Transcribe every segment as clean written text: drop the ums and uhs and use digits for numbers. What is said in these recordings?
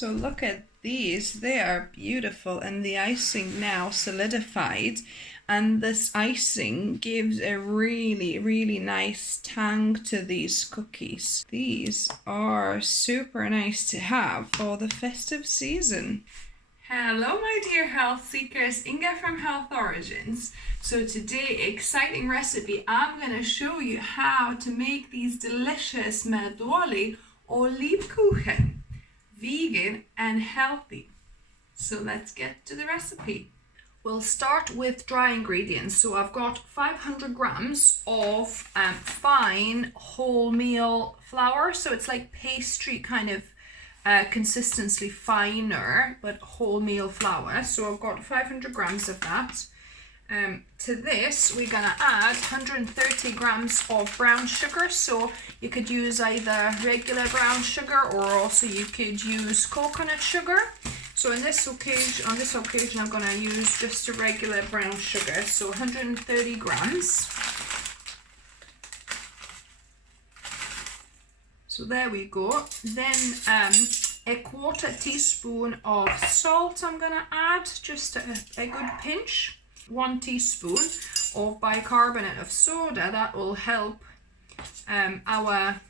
So look at these, they are beautiful, and the icing now solidified, and this icing gives a really nice tang to these cookies. These are super nice to have for the festive season. Hello my dear health seekers, Inga from Health Origins. So today, exciting recipe, I'm going to show you how to make these delicious Meduoliai or Lebkuchen. Vegan and healthy. So let's get to the recipe. We'll start with dry ingredients. So I've got 500 grams of fine wholemeal flour. So it's like pastry kind of consistency, finer, but wholemeal flour. So I've got 500 grams of that. To this, we're gonna add 130 grams of brown sugar. So you could use either regular brown sugar, or also you could use coconut sugar. So on this occasion, I'm gonna use just a regular brown sugar. So 130 grams. So there we go. Then a quarter teaspoon of salt I'm gonna add, just a good pinch. 1 teaspoon of bicarbonate of soda. That will help our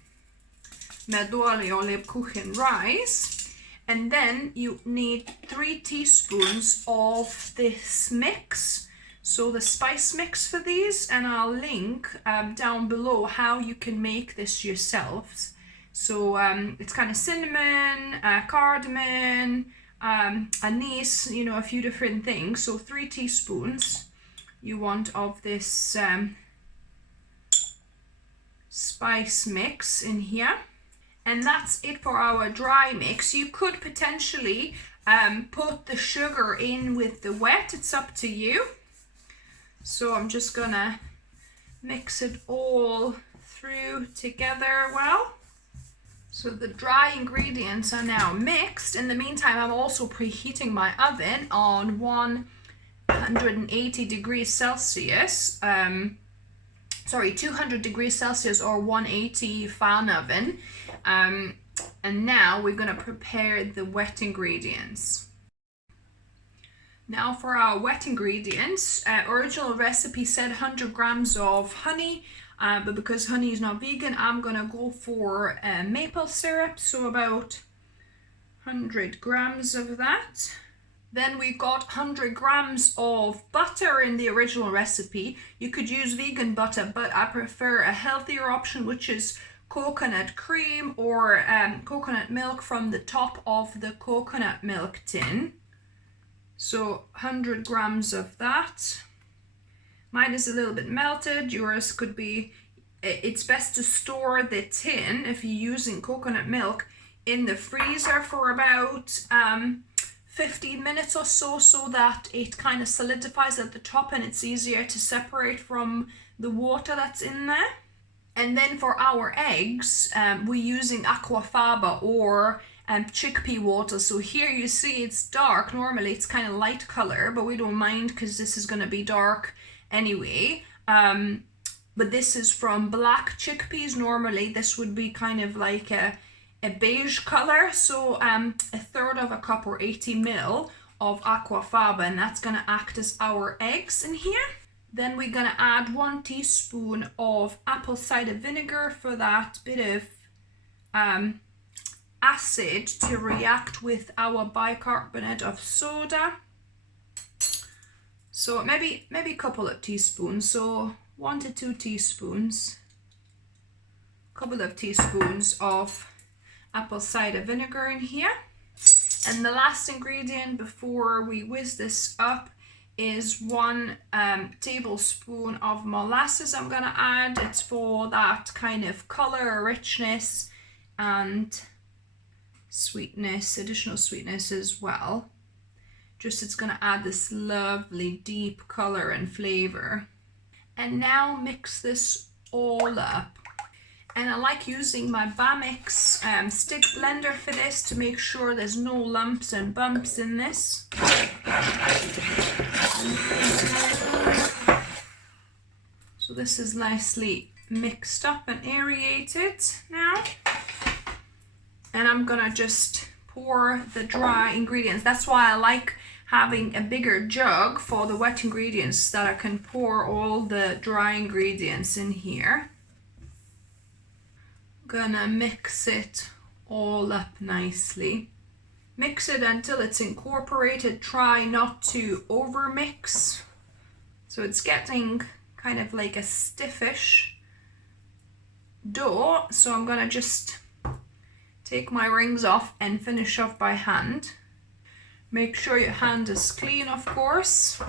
Meduoliai or Lebkuchen rise. And then you need 3 teaspoons of this mix, so the spice mix for these, and I'll link down below how you can make this yourselves. So it's kind of cinnamon, cardamom, anise, you know, a few different things. So 3 teaspoons you want of this spice mix in here, and that's it for our dry mix. You could potentially put the sugar in with the wet, it's up to you. So I'm just gonna mix it all through together well. So the dry ingredients are now mixed. In the meantime, I'm also preheating my oven on 180 degrees Celsius. 200 degrees Celsius or 180 fan oven. And now we're going to prepare the wet ingredients. Now for our wet ingredients, original recipe said 100 grams of honey. But because honey is not vegan, I'm gonna go for maple syrup, so about 100 grams of that. Then we got 100 grams of butter in the original recipe. You could use vegan butter, but I prefer a healthier option, which is coconut cream or coconut milk from the top of the coconut milk tin. So 100 grams of that. Mine is a little bit melted, yours could be, it's best to store the tin, if you're using coconut milk, in the freezer for about 15 minutes or so, so that it kind of solidifies at the top and it's easier to separate from the water that's in there. And then for our eggs, we're using aquafaba or chickpea water. So here you see it's dark, normally it's kind of light color, but we don't mind because this is going to be dark anyway. But this is from black chickpeas. Normally this would be kind of like a beige color. So a third of a cup or 80 ml of aquafaba, and that's going to act as our eggs in here. Then we're going to add 1 teaspoon of apple cider vinegar for that bit of acid to react with our bicarbonate of soda. So maybe a couple of teaspoons, so 1 to 2 teaspoons, couple of teaspoons of apple cider vinegar in here. And the last ingredient before we whiz this up is 1 tablespoon of molasses I'm gonna add. It's for that kind of color, richness, and sweetness, additional sweetness as well. Just it's going to add this lovely deep color and flavor. And now mix this all up. And I like using my Bamix stick blender for this to make sure there's no lumps and bumps in this. So this is nicely mixed up and aerated now. And I'm gonna just pour the dry ingredients. That's why I like having a bigger jug for the wet ingredients, that I can pour all the dry ingredients in here. Gonna mix it all up nicely. Mix it until it's incorporated. Try not to over mix. So it's getting kind of like a stiffish dough. So I'm gonna just take my rings off and finish off by hand. Make sure your hand is clean, of course.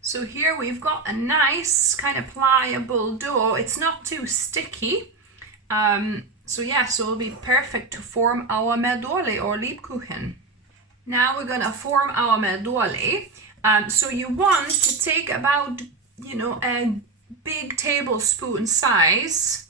So here we've got a nice kind of pliable dough. It's not too sticky. So it'll be perfect to form our meduoliai or Lebkuchen. Now we're gonna form our meduoliai. So you want to take about, a big tablespoon size.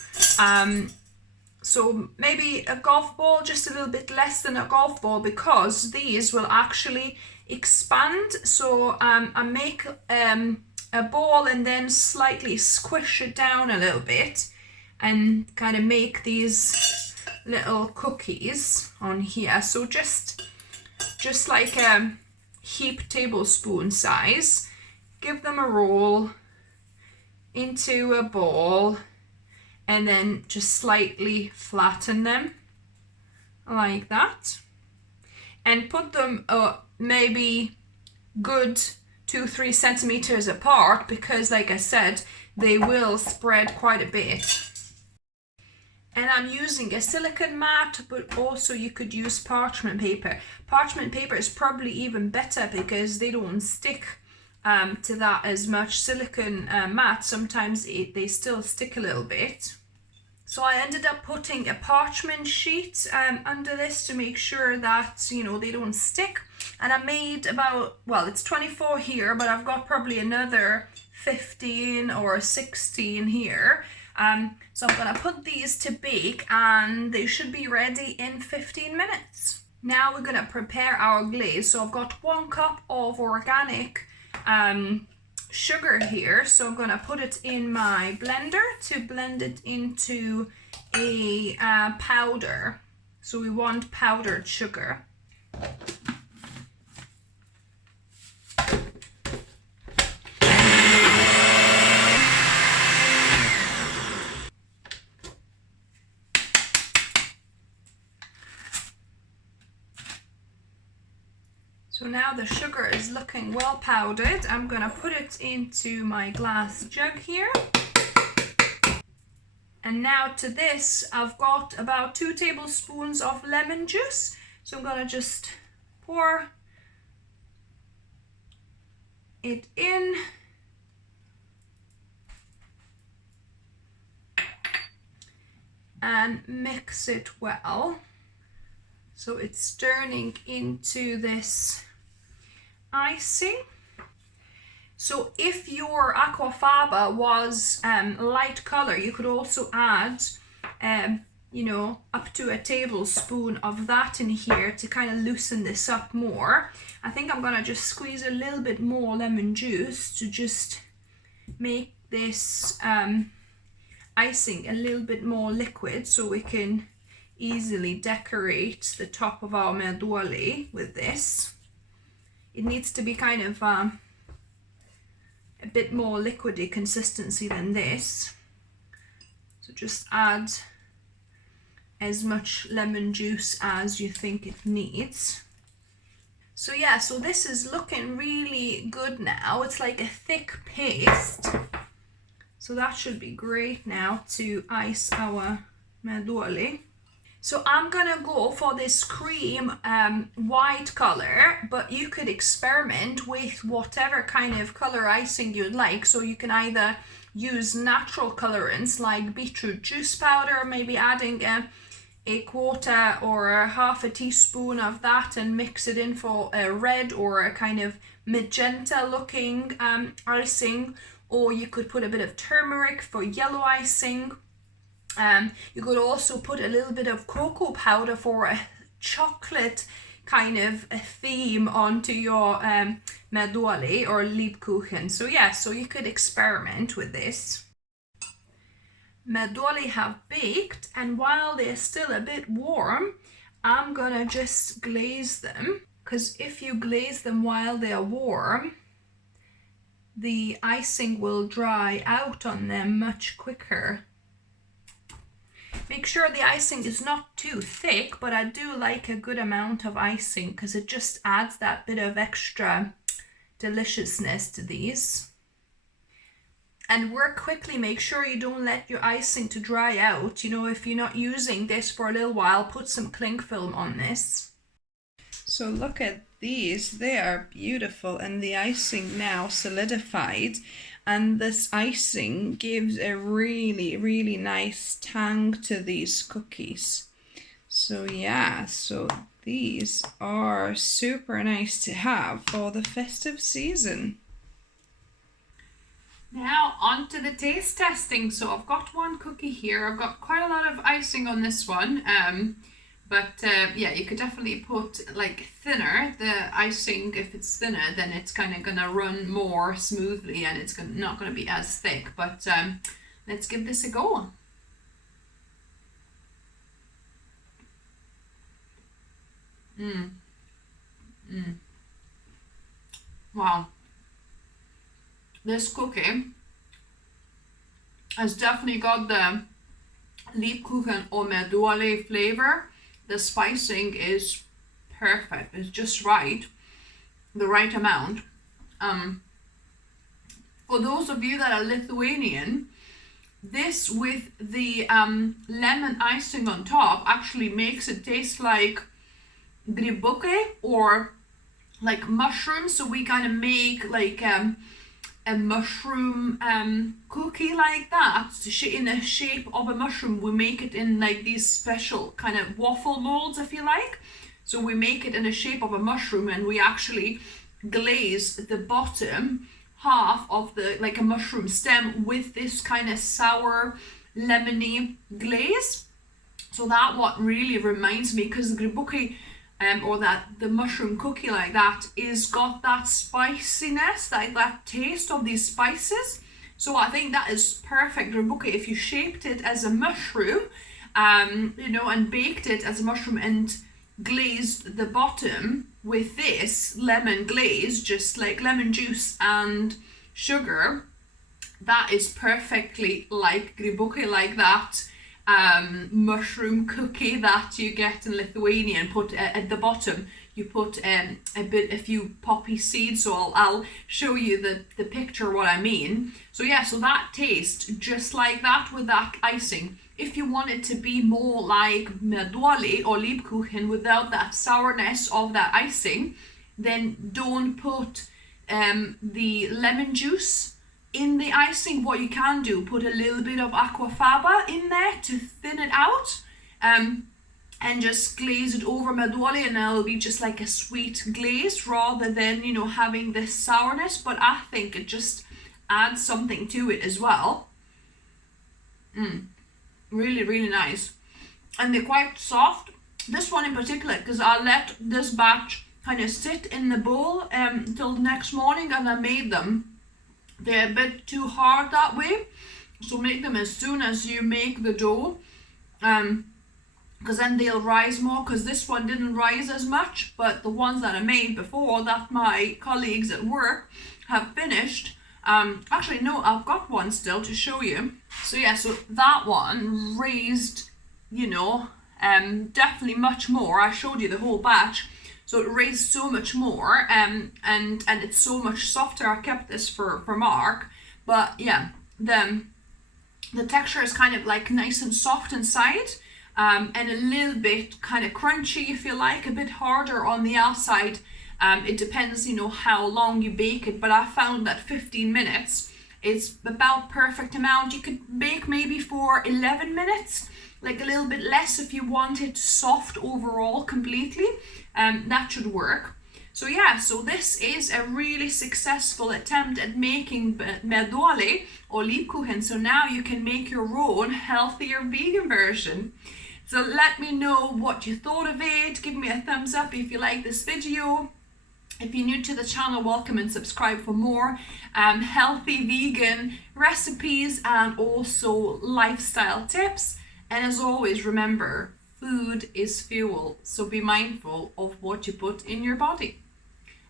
So maybe a golf ball, just a little bit less than a golf ball, because these will actually expand. So I make a ball and then slightly squish it down a little bit and kind of make these little cookies on here. So just like a heaped tablespoon size, give them a roll into a ball and then just slightly flatten them like that, and put them maybe good 2-3 centimeters apart, because like I said, they will spread quite a bit. And I'm using a silicone mat, but also you could use parchment paper. Parchment paper is probably even better because they don't stick to that as much. Silicone mat, sometimes they still stick a little bit. So I ended up putting a parchment sheet under this to make sure that, they don't stick. And I made about, it's 24 here, but I've got probably another 15 or 16 here. So I'm gonna put these to bake and they should be ready in 15 minutes. Now we're gonna prepare our glaze. So I've got 1 cup of organic sugar here. So I'm gonna put it in my blender to blend it into a powder. So we want powdered sugar. So now the sugar is looking well powdered. I'm gonna put it into my glass jug here. And now to this, I've got about 2 tablespoons of lemon juice. So I'm gonna just pour it in. And mix it well. So it's turning into this icing. So if your aquafaba was light color, you could also add, up to a tablespoon of that in here to kind of loosen this up more. I think I'm gonna just squeeze a little bit more lemon juice to just make this icing a little bit more liquid, so we can easily decorate the top of our meduoliai with this. It needs to be kind of a bit more liquidy consistency than this. So just add as much lemon juice as you think it needs. So so this is looking really good now. It's like a thick paste. So that should be great now to ice our meduoliai. So I'm gonna go for this cream white color, but you could experiment with whatever kind of color icing you'd like. So you can either use natural colorants like beetroot juice powder, maybe adding a quarter or a half a teaspoon of that and mix it in for a red or a kind of magenta looking icing, or you could put a bit of turmeric for yellow icing. You could also put a little bit of cocoa powder for a chocolate kind of a theme onto your meduoliai or Lebkuchen. So you could experiment with this. Meduoliai have baked, and while they're still a bit warm, I'm gonna just glaze them, because if you glaze them while they are warm, the icing will dry out on them much quicker. Make sure the icing is not too thick, but I do like a good amount of icing because it just adds that bit of extra deliciousness to these. And work quickly, make sure you don't let your icing to dry out. You know, if you're not using this for a little while, put some cling film on this. So look at these, they are beautiful, and the icing now solidified, and this icing gives a really nice tang to these cookies. So yeah, so these are super nice to have for the festive season. Now on to the taste testing. So I've got one cookie here. I've got quite a lot of icing on this one. But yeah, you could definitely put like thinner. The icing, if it's thinner, then it's kind of gonna run more smoothly and it's not gonna be as thick. But let's give this a go. Wow. This cookie has definitely got the Lebkuchen or Meduoliai flavor. The spicing is perfect. It's just right, the right amount. For those of you that are Lithuanian, this with the lemon icing on top actually makes it taste like grybukai or like mushrooms. So we kind of make like a mushroom cookie like that in the shape of a mushroom. We make it in like these special kind of waffle molds, if you like. So we make it in the shape of a mushroom, and we actually glaze the bottom half of the like a mushroom stem with this kind of sour lemony glaze. So that what really reminds me, because the grybukai or that the mushroom cookie like that is got that spiciness, like that taste of these spices. So I think that is perfect grybukai if you shaped it as a mushroom, you know, and baked it as a mushroom and glazed the bottom with this lemon glaze, just like lemon juice and sugar. That is perfectly like grybukai, like that mushroom cookie that you get in Lithuania, and put at the bottom you put a few poppy seeds. So I'll show you the picture what I mean. So yeah, so that tastes just like that with that icing. If you want it to be more like Meduoliai or Lebkuchen without that sourness of that icing, then don't put the lemon juice in the icing. What you can do, put a little bit of aquafaba in there to thin it out, and just glaze it over Meduoliai, and it'll be just like a sweet glaze rather than, you know, having this sourness. But I think it just adds something to it as well. Really nice, and they're quite soft. This one in particular, because I let this batch kind of sit in the bowl till the next morning, and I made them. They're a bit too hard that way, so make them as soon as you make the dough, because then they'll rise more, because this one didn't rise as much. But the ones that I made before that my colleagues at work have finished, actually no, I've got one still to show you. So yeah, so that one raised, you know, definitely much more. I showed you the whole batch. So it raised so much more, and it's so much softer. I kept this for Mark, but yeah, the texture is kind of like nice and soft inside, and a little bit kind of crunchy, if you like, a bit harder on the outside. It depends, you know, how long you bake it, but I found that 15 minutes is about perfect amount. You could bake maybe for 11 minutes, like a little bit less if you want it soft overall completely. That should work. So yeah, so this is a really successful attempt at making Meduoliai or Lebkuchen. So now you can make your own healthier vegan version. So let me know what you thought of it. Give me a thumbs up if you like this video. If you're new to the channel, welcome and subscribe for more healthy vegan recipes and also lifestyle tips. And as always, remember, Food is fuel, so be mindful of what you put in your body.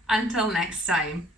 Until next time.